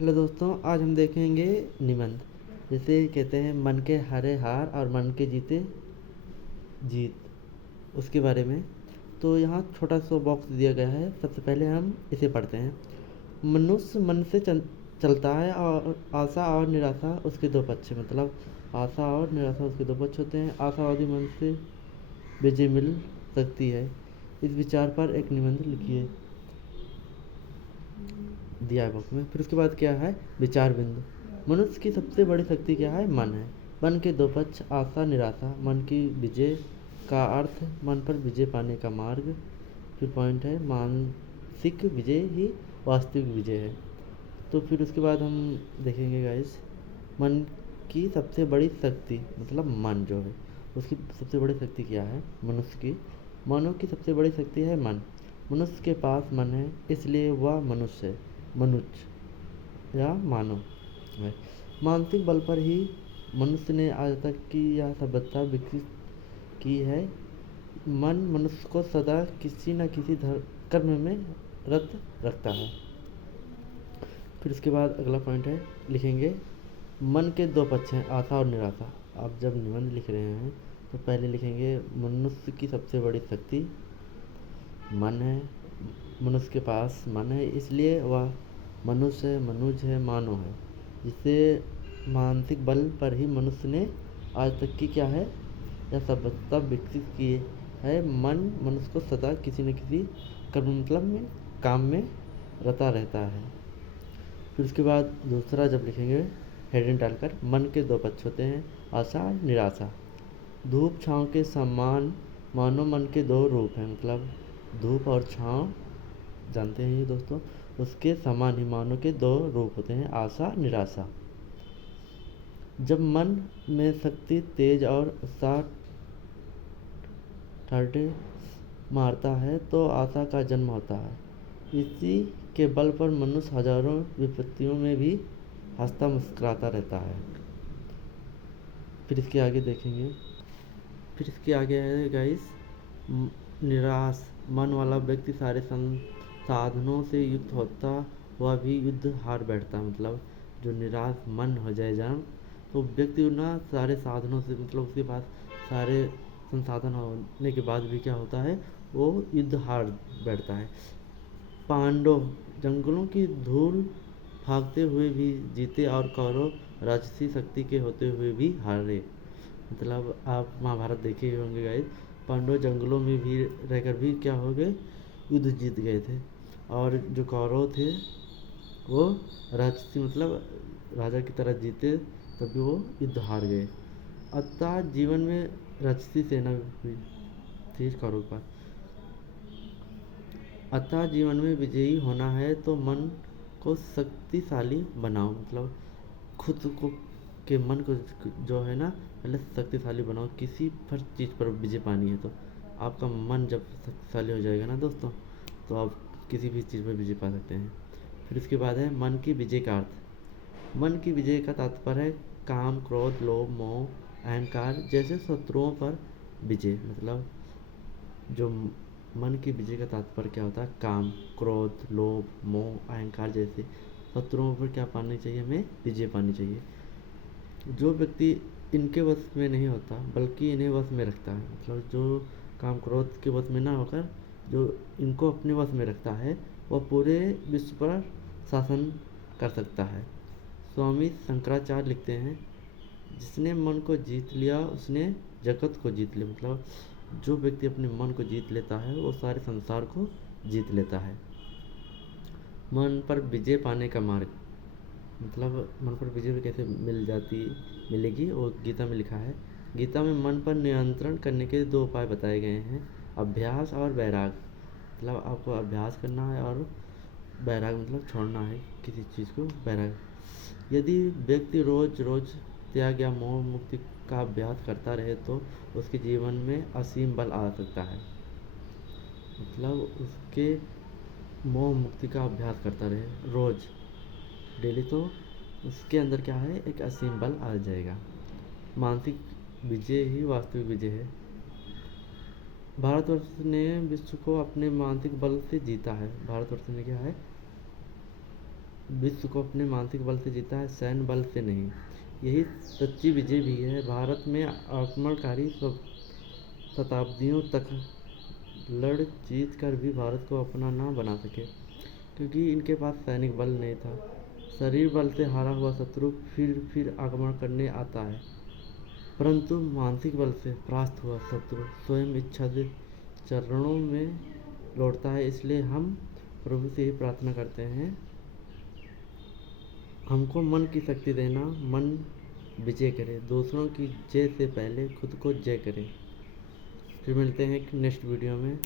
Hello दोस्तों, आज हम देखेंगे निबंध। जैसे कहते हैं मन के हारे हार और मन के जीते जीत, उसके बारे में। तो यहाँ छोटा सा बॉक्स दिया गया है। सबसे पहले हम इसे पढ़ते हैं। मनुष्य मन से चलता है और आशा और निराशा उसके दो पक्ष, मतलब आशा और निराशा उसके दो पक्ष होते हैं। आशावादी मन से विजय मिल सकती है। इस विचार पर एक निबंध लिखिए, दिया है बॉक्स में। फिर उसके बाद क्या है, विचार बिंदु। मनुष्य की सबसे बड़ी शक्ति क्या है, मन है। मन के दो पक्ष, आशा निराशा। मन की विजय का अर्थ मन पर विजय पाने का मार्ग। फिर पॉइंट है, मानसिक विजय ही वास्तविक विजय है। तो फिर उसके बाद हम देखेंगे गाइस, मन की सबसे बड़ी शक्ति, मतलब मन जो है उसकी सबसे बड़ी शक्ति क्या है मनुष्य की। मानव की सबसे बड़ी शक्ति है मन। मनुष्य के पास मन है, इसलिए वह मनुष्य है, मनुष्य या मानव है। मानसिक बल पर ही मनुष्य ने आज तक की यह सभ्यता विकसित की है। मन मनुष्य को सदा किसी न किसी कर्म में रत रखता है। फिर उसके बाद अगला पॉइंट है, लिखेंगे मन के दो पक्ष हैं, आशा और निराशा। आप जब निबंध लिख रहे हैं तो पहले लिखेंगे मनुष्य की सबसे बड़ी शक्ति मन है। मनुष्य के पास मन है, इसलिए वह मनुष्य है, मनुज है, मानव है। जिससे मानसिक बल पर ही मनुष्य ने आज तक की क्या है, यह सभ्यता विकसित की है। मन मनुष्य को सदा किसी न किसी कर्म, मतलब में काम में रता रहता है। फिर उसके बाद दूसरा जब लिखेंगे हेडिंग डालकर, मन के दो पक्ष होते हैं, आशा और निराशा। धूप छाँव के समान मानो मन के दो रूप हैं, मतलब धूप और छाँव जानते हैं ये दोस्तों, उसके समान ही मानो के दो रूप होते हैं, आशा निराशा। जब मन में शक्ति, तेज और उत्साह ठाठे मारता है तो आशा का जन्म होता है। इसी के बल पर मनुष्य हजारों विपत्तियों में भी हंसता मुस्कुराता रहता है। फिर इसके आगे देखेंगे, फिर इसके आगे है गाइस, निराश मन वाला व्यक्ति सारे संसाधनों से युक्त होता हुआ भी युद्ध हार बैठता। मतलब जो निराश मन हो जाए जब, तो व्यक्ति ना सारे साधनों से, मतलब उसके पास सारे संसाधन होने के बाद भी क्या होता है, वो युद्ध हार बैठता है। पांडव जंगलों की धूल भागते हुए भी जीते और कौरव राजसी शक्ति के होते हुए भी हारे। मतलब आप महाभारत देखे होंगे गाइस, पांडव जंगलों में भी रहकर भी क्या हो गए, युद्ध जीत गए थे। और जो कौरव थे वो राजसी, मतलब राजा की तरह जीते, तभी वो युद्ध हार गए। अतः जीवन में राजसी सेना भी थी कौरव पर। अतः जीवन में विजयी होना है तो मन को शक्तिशाली बनाओ, मतलब खुद को के मन को जो है ना, पहले शक्तिशाली बनाओ। किसी पर चीज़ पर विजय पानी है तो आपका मन जब शक्तिशाली हो जाएगा ना दोस्तों, तो आप किसी भी चीज़ पर विजय पा सकते हैं। फिर उसके बाद है मन की विजय का अर्थ। मन की विजय का तात्पर्य है काम, क्रोध, लोभ, मोह, अहंकार जैसे शत्रुओं पर विजय। मतलब जो मन की विजय का तात्पर्य क्या होता है, काम, क्रोध, लोभ, मोह, अहंकार जैसे शत्रुओं पर क्या पानी चाहिए, हमें विजय पानी चाहिए। जो व्यक्ति इनके वश में नहीं होता बल्कि इन्हें वश में रखता है, मतलब जो काम क्रोध के वश में ना होकर जो इनको अपने वश में रखता है, वह पूरे विश्व पर शासन कर सकता है। स्वामी शंकराचार्य लिखते हैं, जिसने मन को जीत लिया उसने जगत को जीत लिया। मतलब जो व्यक्ति अपने मन को जीत लेता है वो सारे संसार को जीत लेता है। मन पर विजय पाने का मार्ग, मतलब मन पर विजय कैसे मिलेगी, वो गीता में लिखा है। गीता में मन पर नियंत्रण करने के दो उपाय बताए गए हैं, अभ्यास और वैराग। मतलब आपको अभ्यास करना है और वैराग मतलब छोड़ना है किसी चीज़ को, वैराग। यदि व्यक्ति रोज रोज त्याग या मोह मुक्ति का अभ्यास करता रहे तो उसके जीवन में असीम बल आ सकता है। मतलब उसके मोह मुक्ति का अभ्यास करता रहे रोज डेली, तो उसके अंदर क्या है, एक असीम बल आ जाएगा। मानसिक विजय ही वास्तविक विजय है। भारतवर्ष ने विश्व को अपने मानसिक बल से जीता है। भारतवर्ष ने क्या है, विश्व को अपने मानसिक बल से जीता है, सैन्य बल से नहीं। यही सच्ची विजय भी है। भारत में आक्रमणकारी शताब्दियों तक लड़ जीत कर भी भारत को अपना ना बना सके, क्योंकि इनके पास सैनिक बल नहीं था। शरीर बल से हारा हुआ शत्रु फिर आक्रमण करने आता है, परंतु मानसिक बल से परास्त हुआ शत्रु स्वयं इच्छा से चरणों में लौटता है। इसलिए हम प्रभु से ही प्रार्थना करते हैं, हमको मन की शक्ति देना, मन विजय करे, दूसरों की जय से पहले खुद को जय करे। फिर मिलते हैं एक नेक्स्ट वीडियो में।